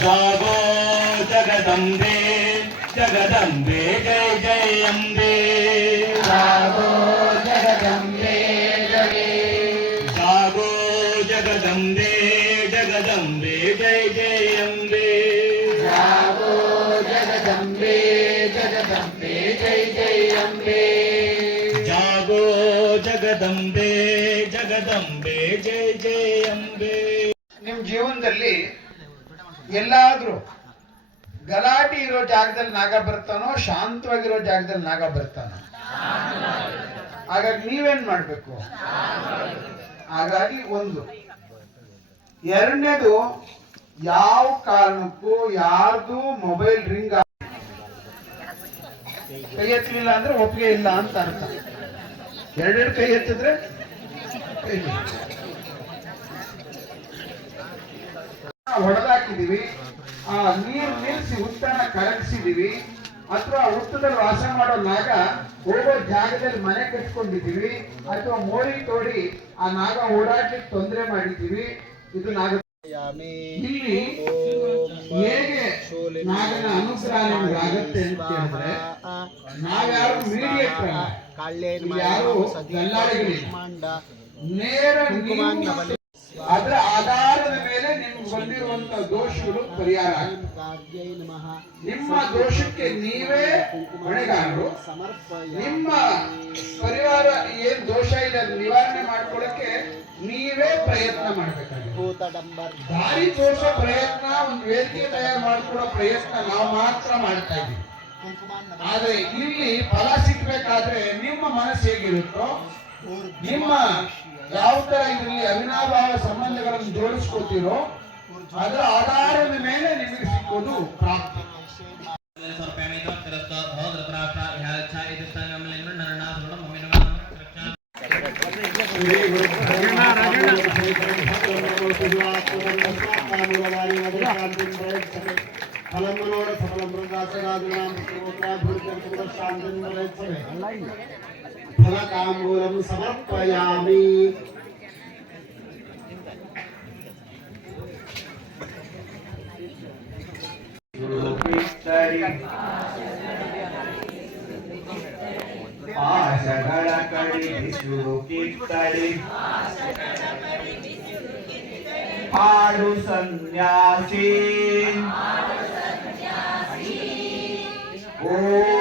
ಜಾಗೋ ಜಗದಂಬೆ ಜಗದಂಬೆ ಜಯ ಜಯ ಅಂಬೆ. ಜಾಗೋ ಜಗದಂಬೆ ಜಗೇ. जगदम्बे ಜಗದಂಬೆ ಜಗದಂಬೆ ಜಯ ಜಯ ಅಂಬೆ. ಜಾಗೋ ಜಗದಂಬೆ ಜಗದಂಬೆ ಜೈ ಜೈ ಅಂಬೆ. ಜಾಗೋ ಜಗದಂಬೆ ಜಗದಂಬೆ ಜಯ ಜಯ ಅಂಬೆ. ನಿಮ್ಮ ಜೀವನದಲ್ಲಿ ಎಲ್ಲಾದ್ರೂ ಗಲಾಟೆ ಇರೋ ಜಾಗದಲ್ಲಿ ನಾಗ ಬರ್ತಾನೋ, ಶಾಂತವಾಗಿರೋ ಜಾಗದಲ್ಲಿ ನಾಗ ಬರ್ತಾನೋ. ಹಾಗಾಗಿ ನೀವೇನ್ ಮಾಡಬೇಕು? ಹಾಗಾಗಿ ಒಂದು. ಎರಡನೇದು, ಯಾವ ಕಾರಣಕ್ಕೂ ಯಾರ್ದು ಮೊಬೈಲ್ ರಿಂಗ್ ಕೈ ಎತ್ತಲಿಲ್ಲ ಅಂದ್ರೆ ಒಪ್ಪಿಗೆ ಇಲ್ಲ ಅಂತ ಅರ್ಥ. ಎರಡೆರಡು ಕೈ ಎತ್ತಿದ್ರೆ ಕೈ ಹೊಡೆದಾಕಿದೀವಿ ಆ ನೀರು ನಿಲ್ಲಿಸಿ ಹುತ್ತನ ಕರಗಿಸಿದೀವಿ ಅಥವಾ ಹುತ್ತದಲ್ಲಿ ವಾಸ ಮಾಡೋ ನಾಗ ಹೋಗೋ ಜಾಗದಲ್ಲಿ ಮನೆ ಕಟ್ಕೊಂಡಿದೀವಿ ಅಥವಾ ಮೋರಿ ತೋಡಿ ಆ ನಾಗ ಓಡಾಡ್ಲಿಕ್ಕೆ ತೊಂದರೆ ಮಾಡಿದೀವಿ ಇದು ನಾಗ ಇಲ್ಲಿ ಹೇಗೆ ನಾಗನ ಅನುಗ್ರಹ ಆಗುತ್ತೆ ಅಂತ ಹೇಳಿದ್ರೆ ನಾವ್ಯಾರು ಮೀಡಿಯೇಟರ್ ಅಲ್ಲ ಯಾರು ದಲ್ಲಾಳಿಗಳಿಲ್ಲ. ನೇರ ಅದರ ಆಧಾರದ ಬಂದಿರುವಂತ ದೋಷಗಳು ಪರಿಹಾರ. ನಿಮ್ಮ ದೋಷಕ್ಕೆ ನೀವೇ ಹೊಣೆಗಾರರು. ನಿಮ್ಮ ಪರಿವಾರ ಏನ್ ದೋಷ ಇದೆ ನಿವಾರಣೆ ಮಾಡ್ಕೊಳ್ಳಕ್ಕೆ ನೀವೇ ಪ್ರಯತ್ನ ಮಾಡ್ಬೇಕಾಗಿ ದಾರಿ ತೋರಿಸೋ ಪ್ರಯತ್ನ, ಒಂದು ವೇದಿಕೆ ತಯಾರು ಮಾಡ್ಕೊಳ್ಳೋ ಪ್ರಯತ್ನ ನಾವು ಮಾತ್ರ ಮಾಡ್ತಾ ಇದ್ದೀವಿ. ಆದ್ರೆ ಇಲ್ಲಿ ಫಲ ಸಿಗ್ಬೇಕಾದ್ರೆ ನಿಮ್ಮ ಮನಸ್ಸು ಹೇಗಿರುತ್ತೋ, ನಿಮ್ಮ ಯಾವ ತರ ಇದರಲ್ಲಿ ಅವಿನಾಭಾವ ಸಂಬಂಧಗಳನ್ನು ಜೋಡಿಸ್ಕೊತೀರೋ ಅದರ ಆಧಾರದ ಮೇಲೆ ನಿಮಗೆ ಸಿಕ್ಕೋದು ಪ್ರಾಪ್ತಿ ಫಲಕಾಂಬೂಲಂ ಸಮರ್ಪಯಾಮಿ तरी आशगडाकडे दिसू कीर्तरी पाडू संन्यासी ओ